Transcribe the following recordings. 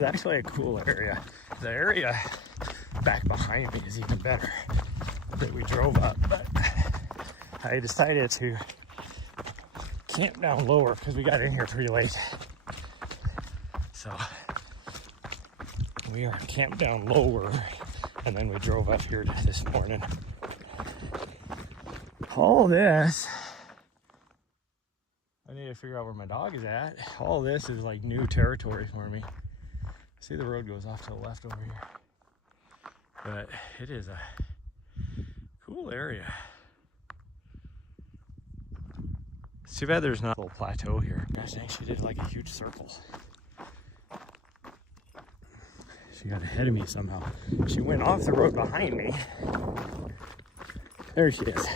It's actually a cool area. The area back behind me is even better that we drove up, but I decided to camp down lower because we got in here pretty late. So we are camped down lower, and then we drove up here this morning. All this, I need to figure out where my dog is at. All this is like new territory for me. See, the road goes off to the left over here. But it is a cool area. It's too bad there's not a little plateau here. I think she did like a huge circle. She got ahead of me somehow. She went off the road behind me. There she is.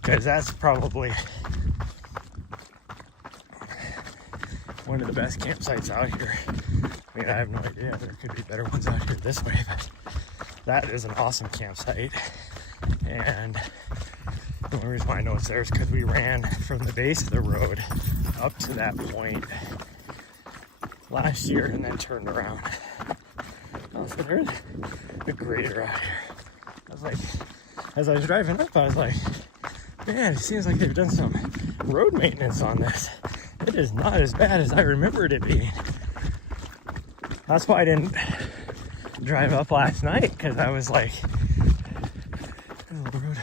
Because that's probably one of the best campsites out here. I mean, I have no idea. There could be better ones out here this way, but that is an awesome campsite. And the only reason why I know it's there is because we ran from the base of the road up to that point last year and then turned around. Oh, so there's a grader out here. I was like, as I was driving up, I was like, man, it seems like they've done some road maintenance on this. It is not as bad as I remembered it being. That's why I didn't drive up last night, because I was like, oh, the road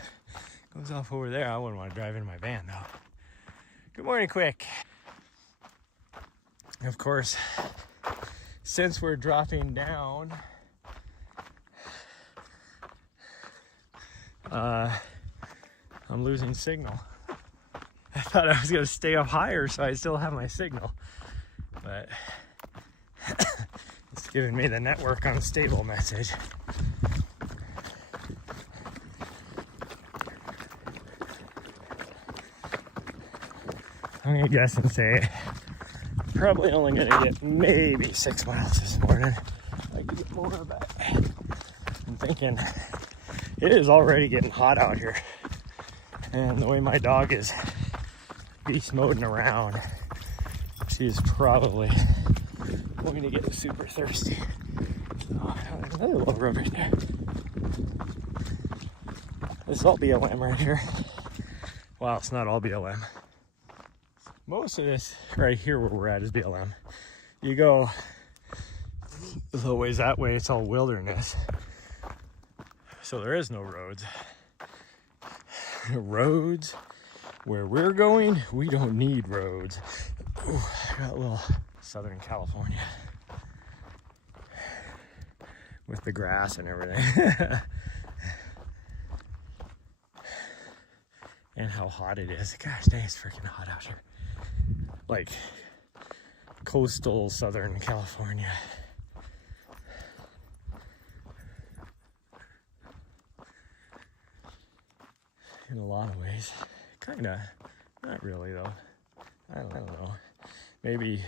goes off over there. I wouldn't want to drive in my van though. Good morning, Quick. Of course, since we're dropping down, I'm losing signal. I thought I was going to stay up higher so I still have my signal, but it's giving me the network unstable message. I'm going to guess and say probably only going to get maybe 6 miles this morning. I could get more, but I'm thinking it is already getting hot out here. And the way my dog is beast moding around, she's probably going to get super thirsty. So, another little road right there. This is all BLM right here. Well, it's not all BLM. Most of this right here where we're at is BLM. You go a little ways that way, it's all wilderness. So there is no roads. Roads where we're going, we don't need roads. Ooh, I got a little Southern California with the grass and everything. And how hot it is. Gosh dang, it's freaking hot out here. Like coastal Southern California. In a lot of ways. Kinda. Not really though. I don't know. Maybe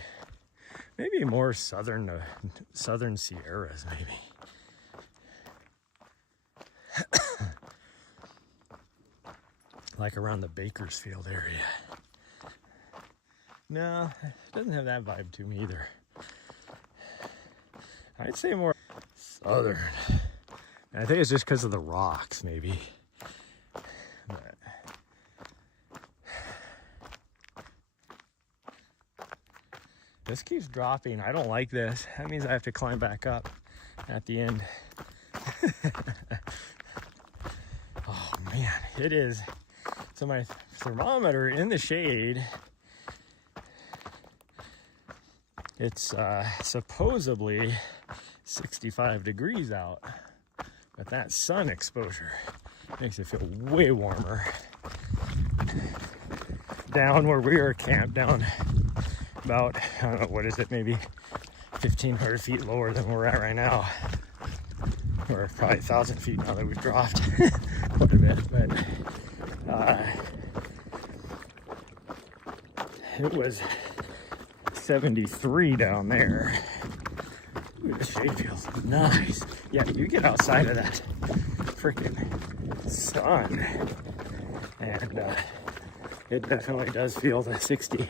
more southern Sierras maybe. Like around the Bakersfield area. No, it doesn't have that vibe to me either. I'd say more southern. And I think it's just because of the rocks maybe. But this keeps dropping. I don't like this. That means I have to climb back up at the end. Oh man, it is. So my thermometer in the shade, it's supposedly 65 degrees out, but that sun exposure makes it feel way warmer. Down where we are camped, down about, I don't know, what is it, maybe 1,500 feet lower than we're at right now. Or probably 1,000 feet now that we've dropped quite a bit, but it was 73 down there. Ooh, the shade feels nice. Yeah, you get outside of that freaking sun and it definitely does feel the 60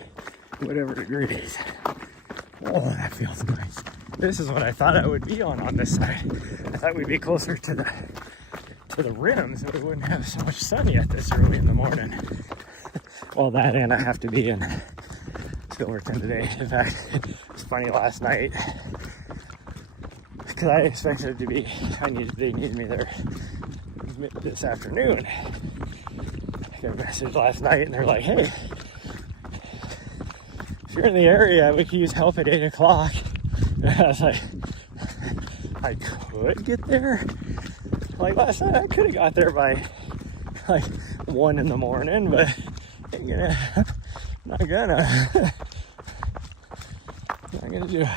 whatever degrees. Oh, that feels nice. This is what I thought I would be on this side. I thought we'd be closer to the rim, so we wouldn't have so much sun yet this early in the morning. Well, that, and I have to be in Silverton today. In fact, it was funny last night because I expected it to be, they needed me there this afternoon. I got a message last night and they're like, hey, if you're in the area, we could use help at 8 o'clock. And I was like, I could get there. Like last night, I could have got there by like 1 in the morning, but not gonna do it.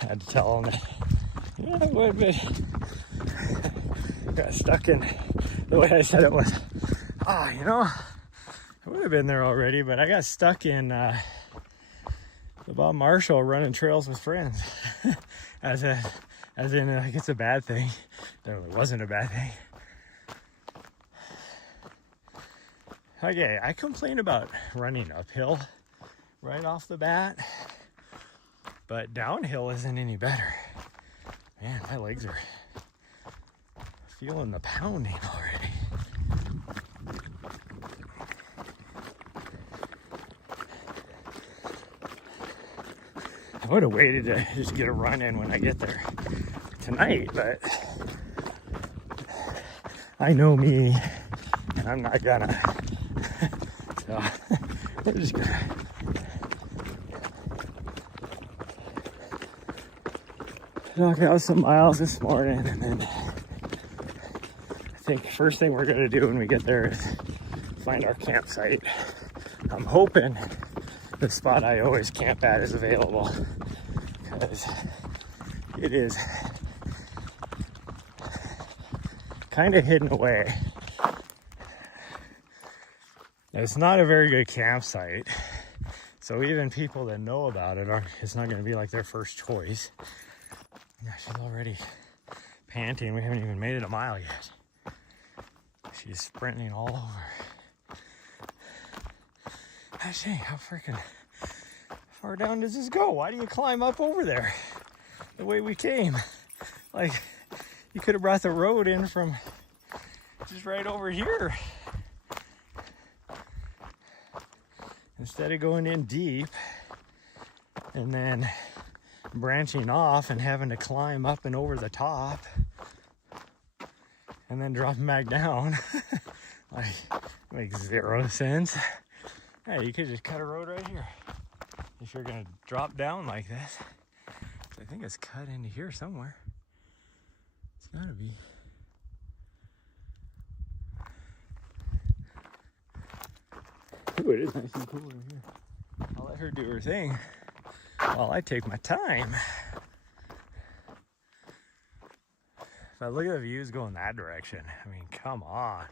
I had to tell him that, yeah, I would, but got stuck in the way I said it was. You know, I would have been there already, but I got stuck in the Bob Marshall running trails with friends. as in like it's a bad thing. No, it wasn't a bad thing. Okay, I complain about running uphill right off the bat, but downhill isn't any better. Man, my legs are feeling the pounding already. I would have waited to just get a run in when I get there tonight, but I know me, and I'm not gonna. So we're just gonna knock out some miles this morning, and then I think the first thing we're gonna do when we get there is find our campsite. I'm hoping the spot I always camp at is available, because it is kind of hidden away. It's not a very good campsite, so even people that know about it it's not going to be like their first choice. Yeah, she's already panting. We haven't even made it a mile yet. She's sprinting all over. Gosh dang, how freaking far down does this go? Why do you climb up over there the way we came? Like, you could have brought the road in from just right over here instead of going in deep and then branching off and having to climb up and over the top and then dropping back down. Like, makes zero sense. Hey, you could just cut a road right here if you're gonna drop down like this. I think it's cut into here somewhere. It's gotta be. Ooh, it is nice and cool over here. I'll let her do her thing while I take my time. If I look at the views going that direction, I mean, come on.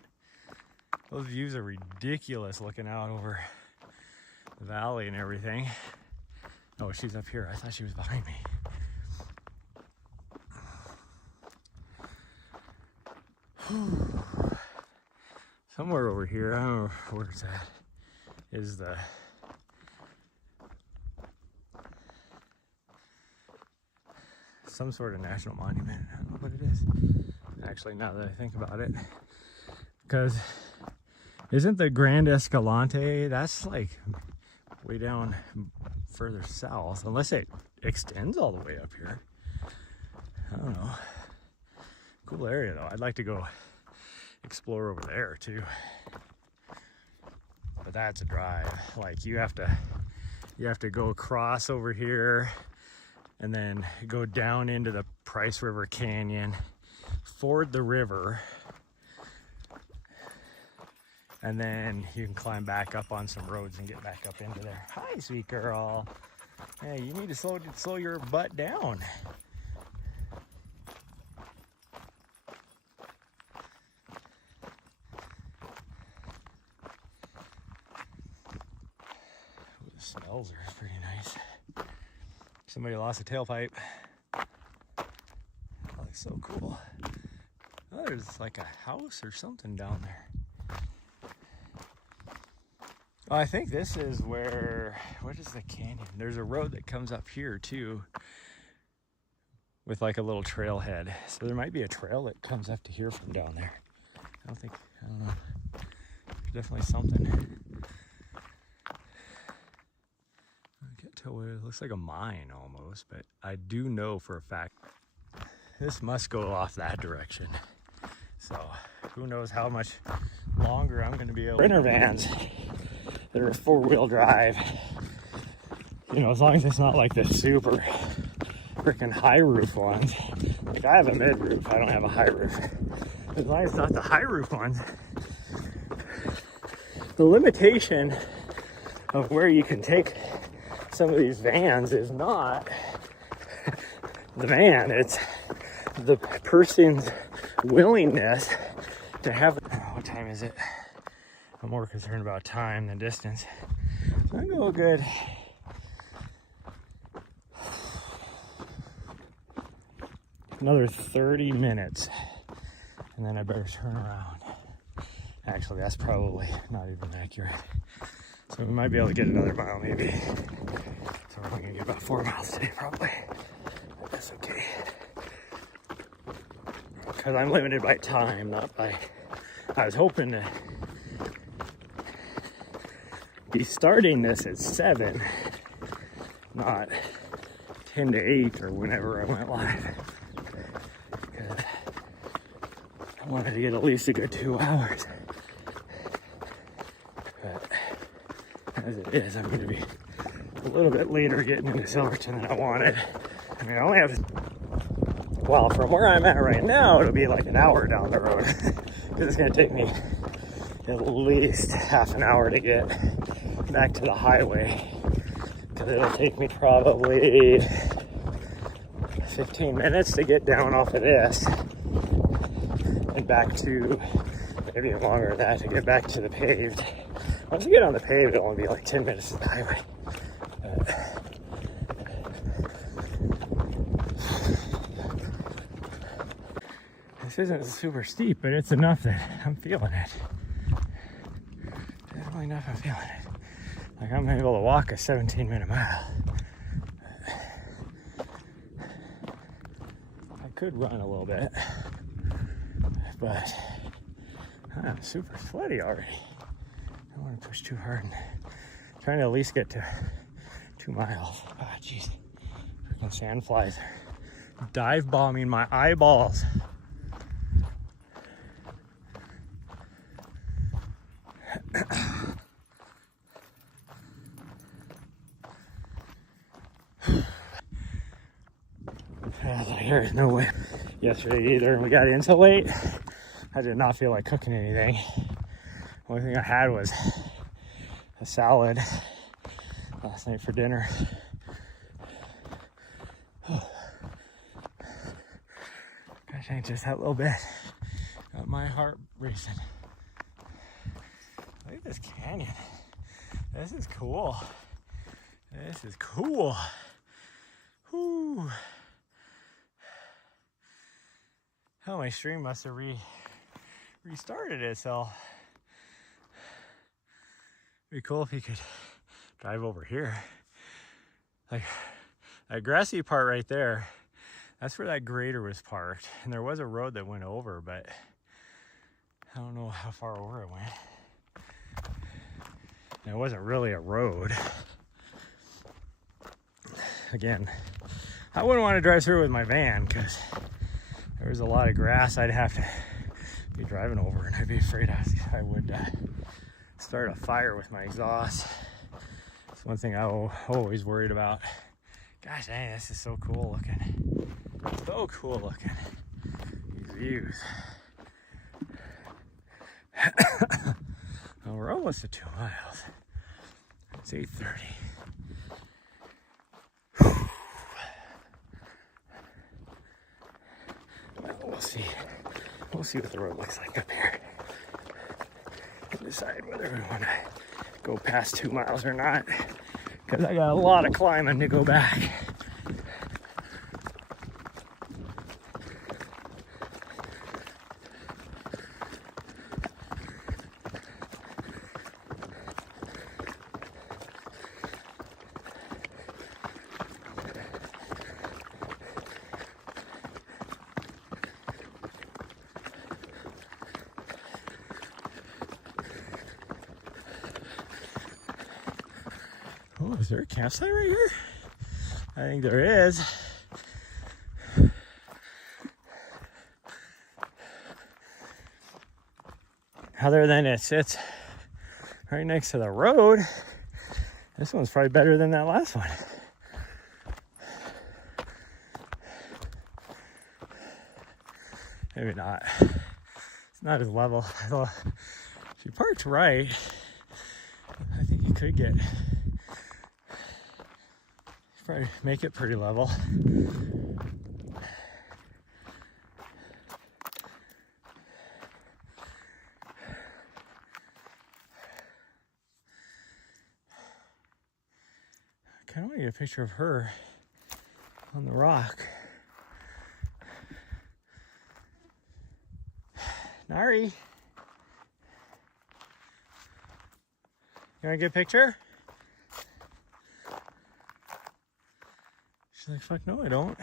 Those views are ridiculous looking out over the valley and everything. Oh, she's up here. I thought she was behind me. Somewhere over here, I don't know where it's at, is the some sort of national monument. I don't know what it is, actually, now that I think about it. Because isn't the Grand Escalante, that's like way down further south, unless it extends all the way up here. I don't know. Cool area though. I'd like to go explore over there too. But that's a drive. Like you have to go across over here and then go down into the Price River Canyon, ford the river, and then you can climb back up on some roads and get back up into there. Hi, sweet girl. Hey, you need to slow your butt down. Ooh, the smells are pretty nice. Somebody lost a tailpipe. So cool. Oh, there's like a house or something down there. Oh, I think this is where, what is the canyon? There's a road that comes up here too with like a little trailhead. So there might be a trail that comes up to here from down there. I don't know. There's definitely something. I can't tell what it looks like, a mine almost, but I do know for a fact this must go off that direction. So who knows how much longer I'm going to be able to. Sprinter vans that are 4-wheel drive, you know, as long as it's not like the super freaking high roof ones. Like I have a mid roof, I don't have a high roof. As long as it's not the high roof ones. The limitation of where you can take some of these vans is not the van, it's the person's willingness to have. What time is it? I'm more concerned about time than distance. So I go good. Another 30 minutes and then I better turn around. Actually, that's probably not even accurate. So we might be able to get another mile maybe. So we're only gonna get about 4 miles today probably. But that's okay. Because I'm limited by time, not by, I was hoping to be starting this at 7, not 10 to 8 or whenever I went live. Because I wanted to get at least a good 2 hours. But as it is, I'm going to be a little bit later getting into Silverton than I wanted. I mean, I only have to, well, from where I'm at right now, it'll be like an hour down the road. Because it's going to take me at least half an hour to get back to the highway. Because it'll take me probably 15 minutes to get down off of this and back to, maybe even longer than that, to get back to the paved. Once you get on the paved, it'll only be like 10 minutes to the highway. This isn't super steep, but it's enough that I'm feeling it. Definitely enough I'm feeling it. Like I'm able to walk a 17-minute mile. I could run a little bit, but I'm super sweaty already. I don't want to push too hard. I'm trying to at least get to 2 miles. Ah, jeez. Freaking sand flies are dive bombing my eyeballs. There's no way yesterday either. We got in so late. I did not feel like cooking anything. The only thing I had was a salad last night for dinner. Gosh, I ain't just that little bit. Got my heart racing. Look at this canyon. This is cool. This is cool. Whew. Oh, my stream must have restarted itself. It'd be cool if you could drive over here. Like that grassy part right there, that's where that grader was parked. And there was a road that went over, but I don't know how far over it went. And it wasn't really a road. Again, I wouldn't want to drive through with my van because there was a lot of grass I'd have to be driving over, and I'd be afraid I would start a fire with my exhaust. It's one thing I always worried about. Gosh dang, this is so cool looking. So cool looking. These views. Well, we're almost at 2 miles. It's 8:30. Well, we'll see. We'll see what the road looks like up here. We'll decide whether we want to go past 2 miles or not. Because I got a lot of climbing to go back. Oh, is there a campsite right here? I think there is. Other than it sits right next to the road, this one's probably better than that last one. Maybe not. It's not as level. Although, if you parked right, I think you could get, probably make it pretty level. I kind of want to get a picture of her on the rock. Nari, you want to get a picture? She's like, fuck no, I don't.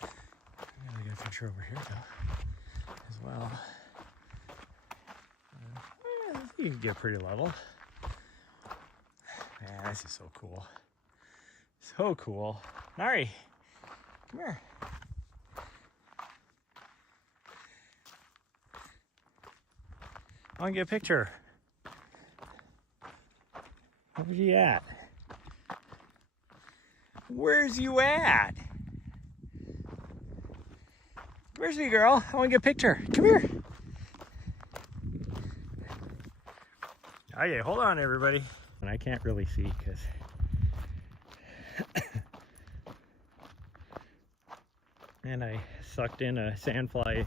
I'm gonna get a picture over here though, as well. Yeah, you can get pretty level. Man, this is so cool. So cool. Nari, come here. I want to get a picture. Where's he at? Where's you at? Where's you, girl? I want to get a picture. Come here. Okay, hold on, everybody. And I can't really see because and I sucked in a sandfly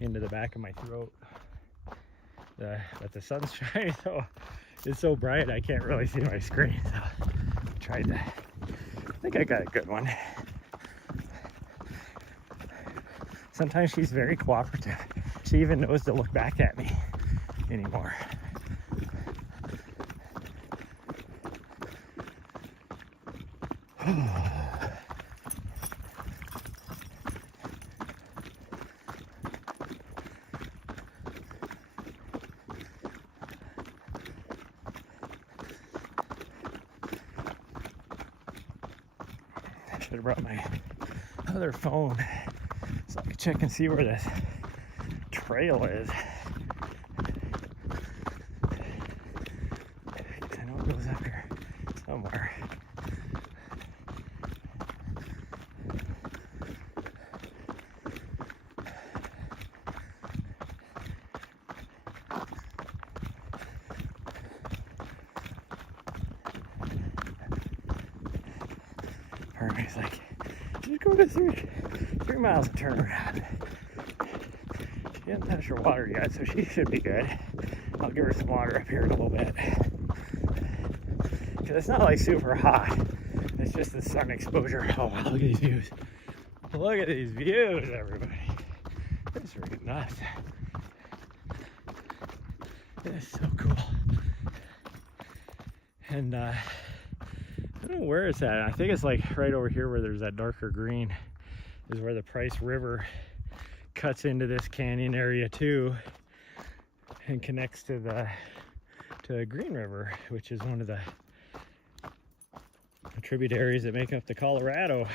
into the back of my throat. But the sun's shining, so it's so bright I can't really see my screen. So I tried to. I think I got a good one. Sometimes she's very cooperative. She even knows to look back at me anymore. I should have brought my other phone so I could check and see where this trail is. I know it goes up here somewhere. He's like, just go to 3 miles and turn around. She hasn't touched her water yet, so she should be good. I'll give her some water up here in a little bit. Because it's not like super hot. It's just the sun exposure. Oh, wow, look at these views. Look at these views, everybody. It's freaking nuts. It's so cool. And I don't know where it's at. I think it's like right over here where there's that darker green is where the Price River cuts into this canyon area too and connects to the Green River, which is one of the tributaries that make up the Colorado.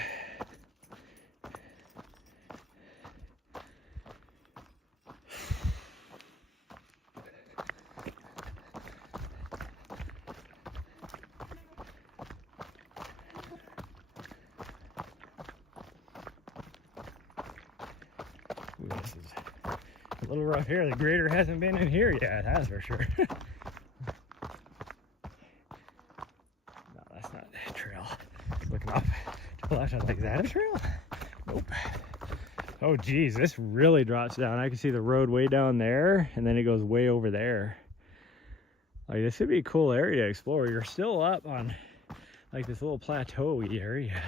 Ooh, this is a little rough here. The grader hasn't been in here yet, that's for sure. No, that's not a trail. It's looking off to the left. I was like, is that a trail? Nope. Oh geez, this really drops down. I can see the road way down there, and then it goes way over there. Like, this would be a cool area to explore. You're still up on like this little plateau-y area.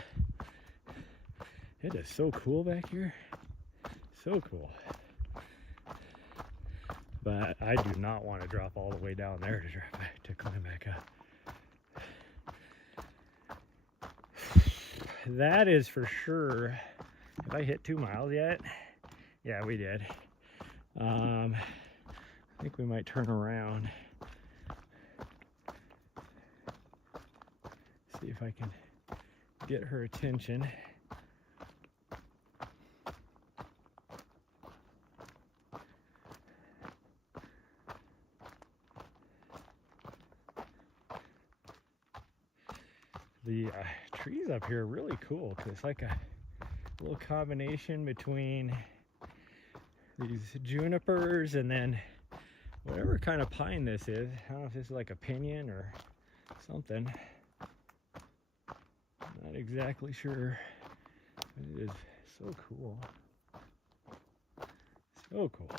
It is so cool back here. So cool. But I do not want to drop all the way down there to climb back up. That is for sure Have I hit 2 miles yet? Yeah, we did. I think we might turn around. See if I can get her attention. The trees up here are really cool because it's like a little combination between these junipers and then whatever kind of pine this is. I don't know if this is like a pinyon or something. Not exactly sure, but it is so cool. So cool.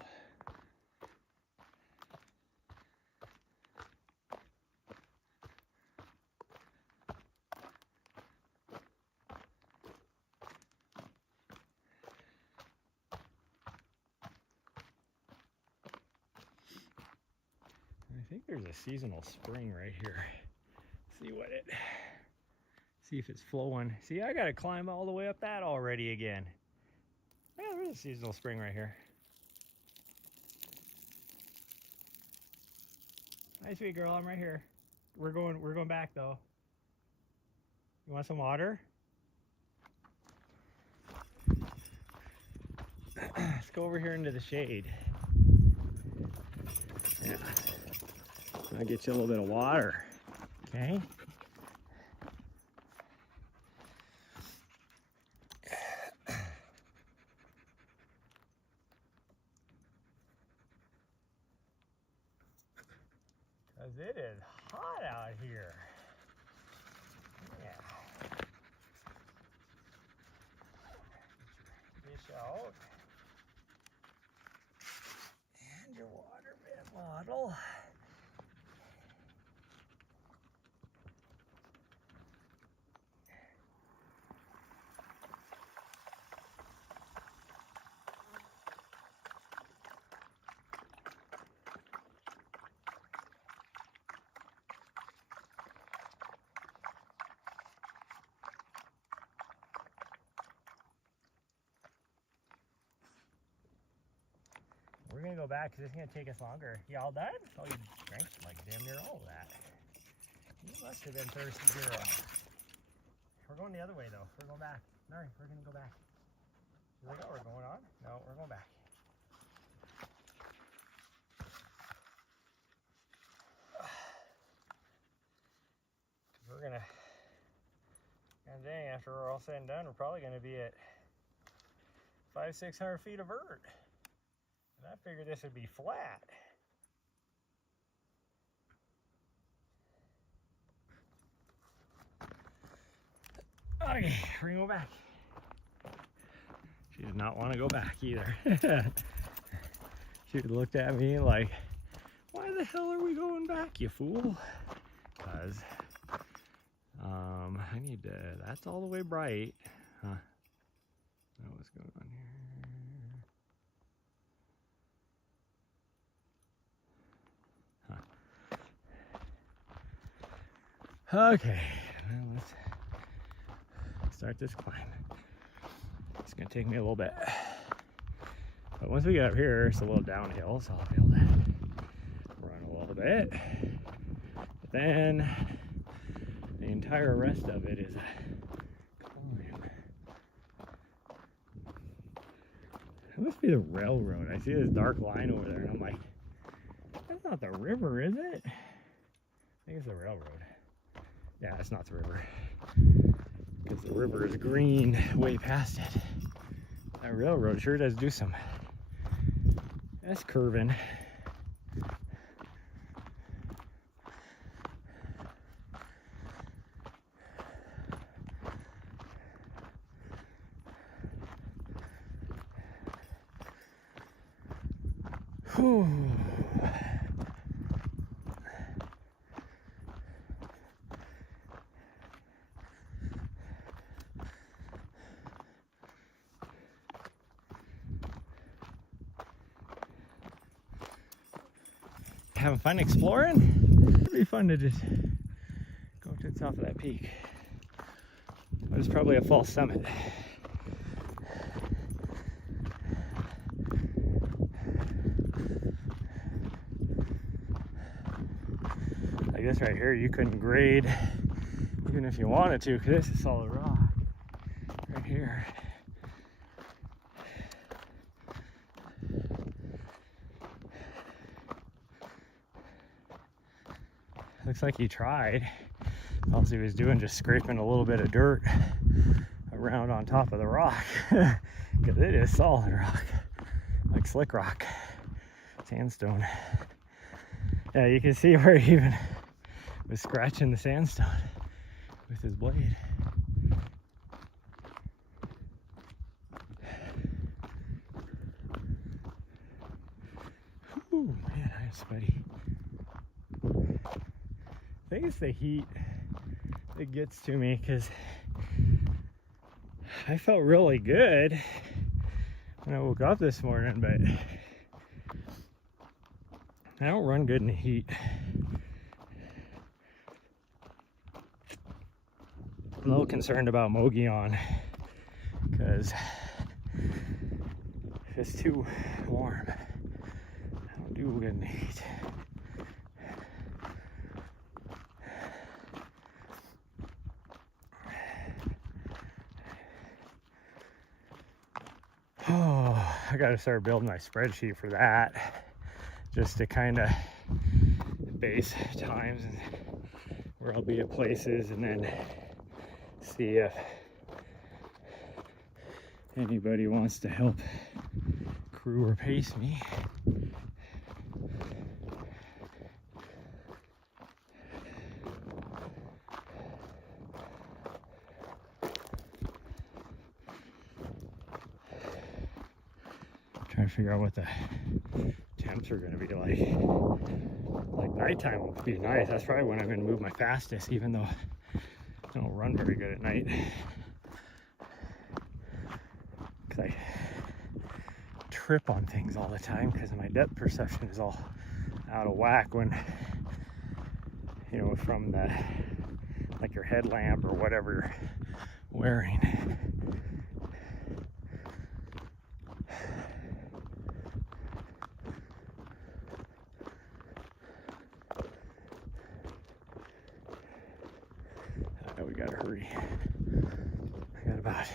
I think there's a seasonal spring right here. See if it's flowing. See, I gotta climb all the way up that already again. Yeah, there's a seasonal spring right here. Hi, sweet girl, I'm right here. We're going back though. You want some water? Let's go over here into the shade. Yeah. I'll get you a little bit of water. Okay? Because it is hot out here. Yeah. Dish out. And your water bottle. We're gonna go back because it's gonna take us longer. You all done? Oh, you drank like damn near all of that. You must have been thirsty, girl. We're going the other way though. We're going back. Mary, we're gonna go back. She's like, oh, we're going on? No, we're going back. We're gonna, and dang, after we're all said and done, we're probably gonna be at 500-600 feet of vert. And I figured this would be flat. Okay, we're gonna go back. She did not want to go back either. She looked at me like, why the hell are we going back, you fool? Because I need to, that's all the way bright. Huh? Now what's going on here? Okay, well, let's start this climb. It's gonna take me a little bit, but once we get up here, it's a little downhill, so I'll be able to run a little bit. But then the entire rest of it is a climb. It must be the railroad. I see this dark line over there, and I'm like, that's not the river, is it? I think it's the railroad. Yeah, it's not the river, because the river is green way past it. That railroad sure does do some S-curving. Whew. Having fun exploring? It'd be fun to just go to the top of that peak. But it's probably a false summit. Like this right here, you couldn't grade even if you wanted to, because this is solid rock right here. Looks like he tried. All he was doing, just scraping a little bit of dirt around on top of the rock, because it is solid rock, like slick rock, sandstone. Yeah, you can see where he even was scratching the sandstone with his blade. Ooh, man, I'm sweaty. I think it's the heat that gets to me, because I felt really good when I woke up this morning, but I don't run good in the heat. I'm a little concerned about Mogollon, because if it's too warm, I don't do good in the heat. Oh, I gotta start building my spreadsheet for that, just to kind of base times and where I'll be at places, and then see if anybody wants to help crew or pace me. Trying to figure out what the temps are going to be like. Like nighttime would be nice. That's probably when I'm going to move my fastest, even though I don't run very good at night. Because I trip on things all the time because my depth perception is all out of whack when, you know, from the, like your headlamp or whatever you're wearing. We gotta hurry. I got about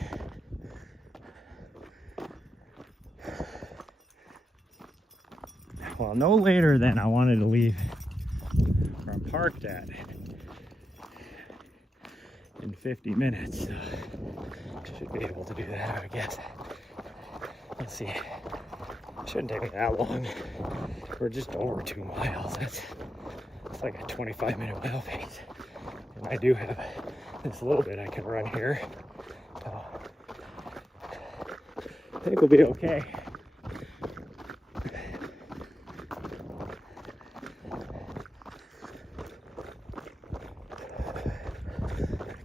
no later than I wanted to leave where I'm parked at in 50 minutes. So should be able to do that, I would guess. Let's see. Shouldn't take me that long. We're just over 2 miles. That's like a 25-minute mile pace. And I do have this little bit I can run here, so I think we'll be okay.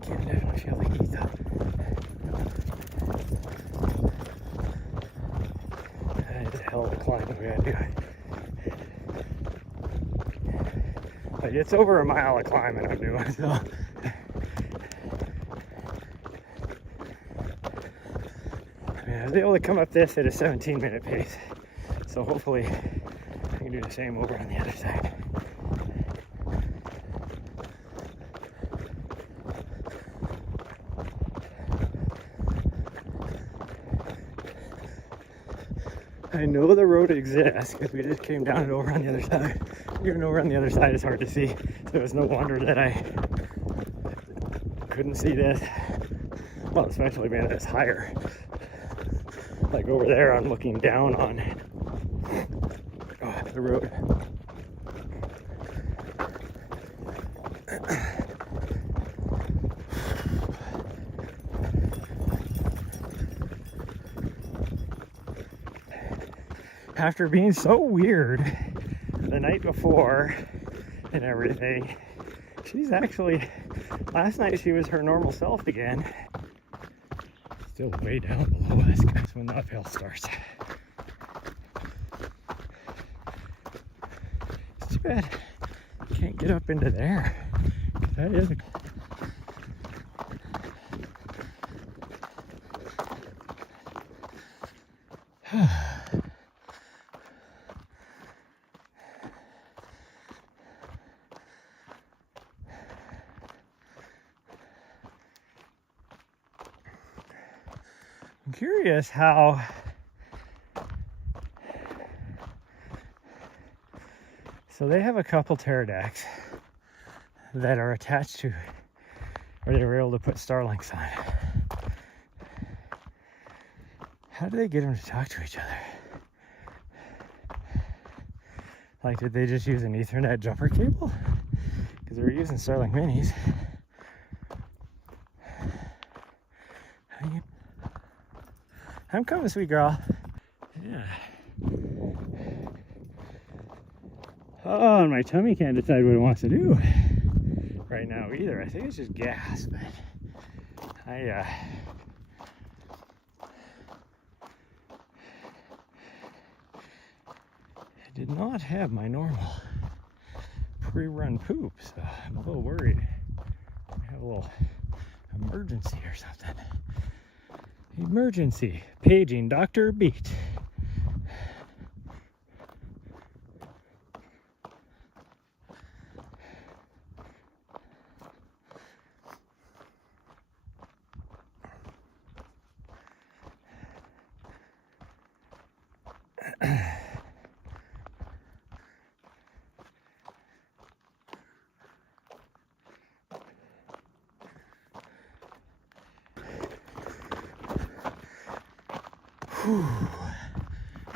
I can definitely feel the heat though. That is a hell of a climb we gotta do. But it's over a mile of climbing I'm doing, so. I was able to come up this at a 17-minute pace, so hopefully I can do the same over on the other side. I know the road exists because we just came down and over on the other side. Even over on the other side is hard to see, so it's no wonder that I couldn't see this. Well, especially being that it's higher. Like over there, I'm looking down on the road. After being so weird the night before and everything, she's actually, last night she was her normal self again. Still way down below us, guys, when the uphill starts. It's too bad I can't get up into there. That is a... I'm curious how so they have a couple pterodactyls that are attached to, or they were able to put Starlinks on. How do they get them to talk to each other? Like, did they just use an Ethernet jumper cable? Because they were using Starlink minis. I'm coming, sweet girl. Yeah. Oh, and my tummy can't decide what it wants to do right now either. I think it's just gas, but I did not have my normal pre-run poop, so I'm a little worried. I have a little emergency or something. Emergency. Paging Dr. Beat.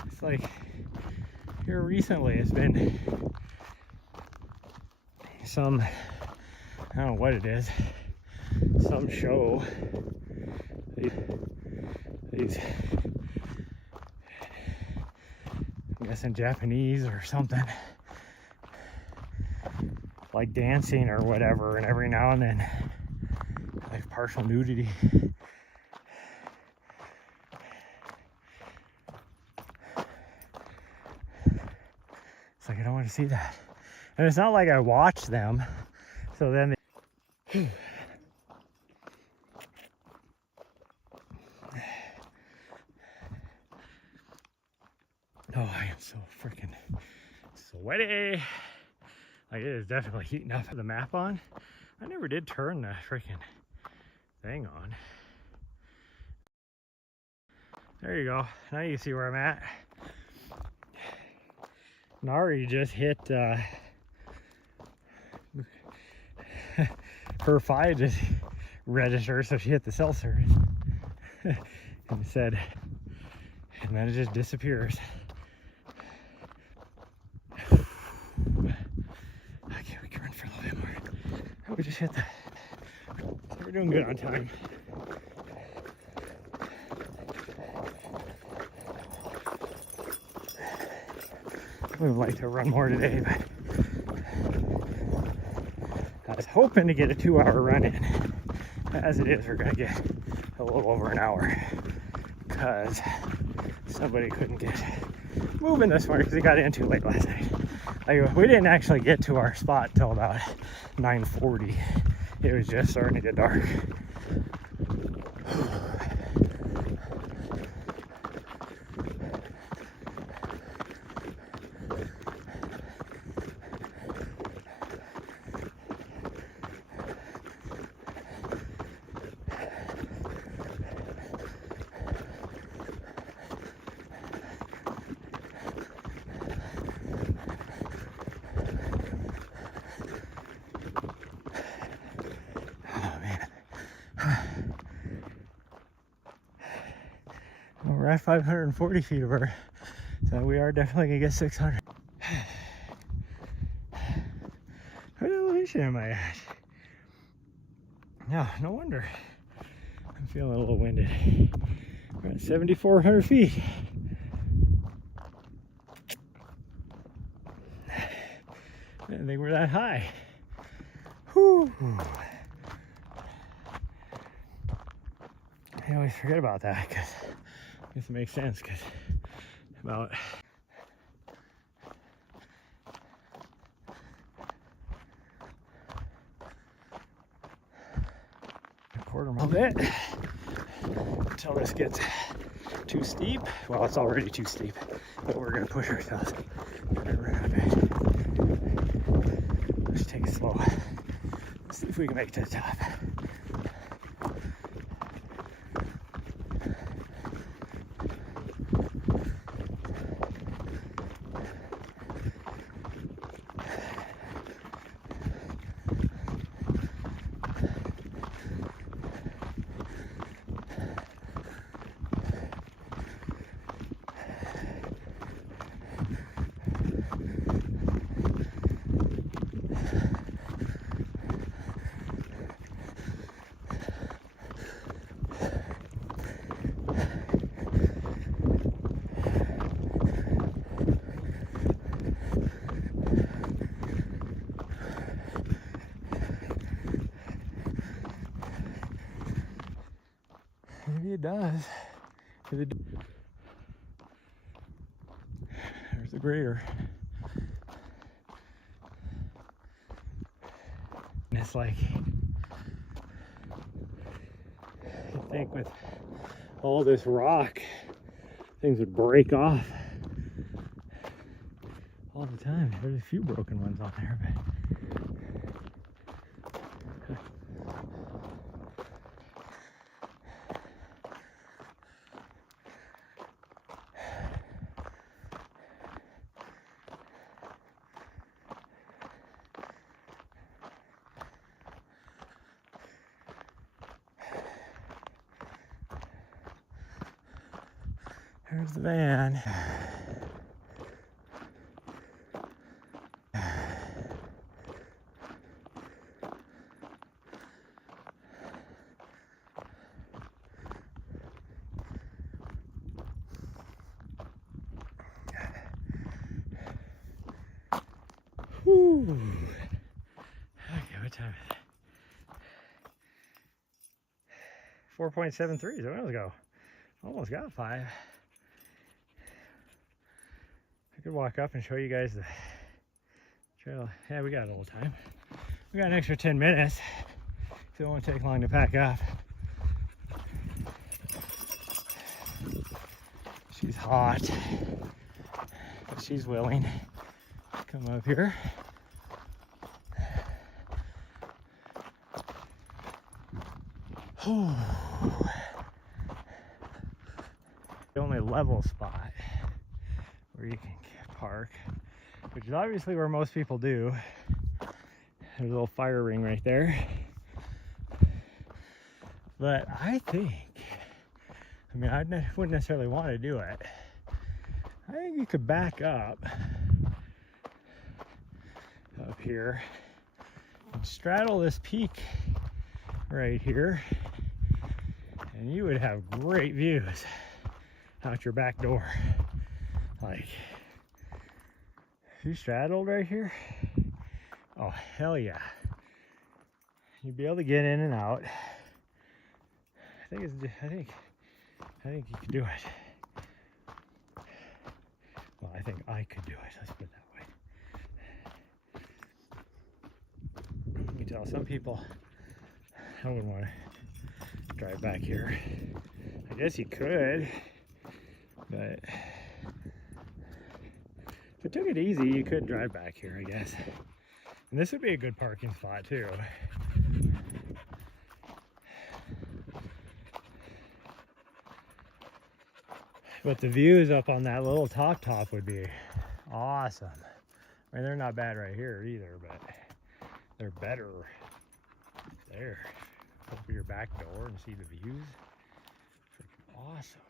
It's like here recently it's been some, I don't know what it is, some show, these I'm guessing Japanese or something, like dancing or whatever, and every now and then like partial nudity. It's like I don't want to see that. And it's not like I watch them, so then they... Oh, I am so freaking sweaty. Like, it is definitely heating up. The map on. I never did turn the freaking thing on. There you go. Now you see where I'm at. Nari just hit her 5 just registered, so she hit the cell service. And it said, and then it just disappears. Okay, we can run for a little bit more. Oh, we just hit the, we're doing good on time. We would like to run more today, but I was hoping to get a 2-hour run in. As it is, we're gonna get a little over an hour because somebody couldn't get moving this morning because they got in too late last night. Like, we didn't actually get to our spot till about 9:40. It was just starting to get dark. We're at 540 feet over, so we are definitely gonna get 600. What elevation am I at? No wonder I'm feeling a little winded. We're at 7,400 feet. I didn't think we're that high. Whew. I always forget about that because I guess it makes sense because about a quarter mile bit until this gets too steep. Well, it's already too steep, but we're gonna push ourselves. Let's take it slow. Let's see if we can make it to the top. it does. There's the grader. And it's like, I think with all this rock, things would break off all the time. There's a few broken ones on there, but there's the van. Whew. Okay, what time is it? 4.73, so let's go. Almost got 5. I could walk up and show you guys the trail. Yeah, we got a little time. We got an extra 10 minutes, so it won't take long to pack up. She's hot, but she's willing to come up here. The only level spot where you can park, which is obviously where most people do. There's a little fire ring right there. But I think, I mean, I wouldn't necessarily want to do it. I think you could back up here and straddle this peak right here, and you would have great views out your back door. Like, if you straddled right here, oh hell yeah, you'd be able to get in and out. I think you could do it. Well, I think I could do it, let's put it that way. You can tell some people, I wouldn't want to drive back here. I guess you could, but if it took it easy, you could drive back here, I guess. And this would be a good parking spot too. But the views up on that little top would be awesome. I mean, they're not bad right here either, but they're better there. Open your back door and see the views. Freaking awesome.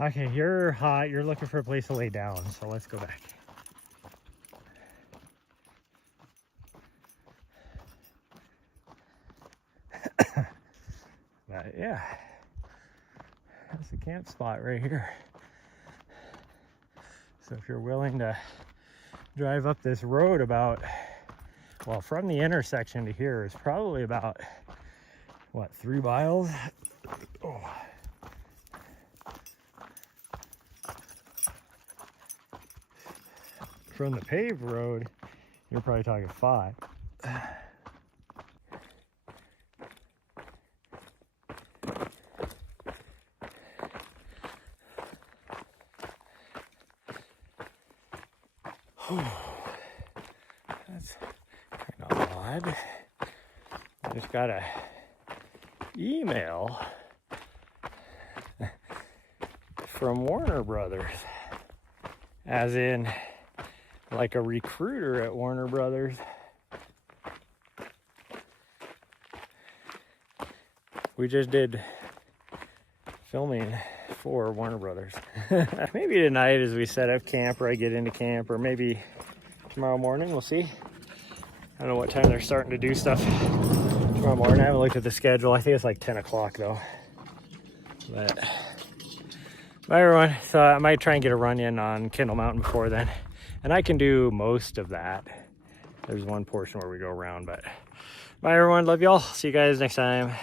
Okay, you're hot. You're looking for a place to lay down, so let's go back. But yeah, that's the camp spot right here. So if you're willing to drive up this road about, well, from the intersection to here is probably about, what, 3 miles? Oh. From the paved road, you're probably talking 5. That's kind of odd. I just got a email from Warner Brothers, as in like a recruiter at Warner Brothers. We just did filming for Warner Brothers. Maybe tonight as we set up camp, or I get into camp, or maybe tomorrow morning, we'll see. I don't know what time they're starting to do stuff tomorrow morning. I haven't looked at the schedule. I think it's like 10 o'clock though. But bye everyone. So I might try and get a run in on Kendall Mountain before then. And I can do most of that there's one portion where we go around. But bye everyone, love y'all. See you guys next time.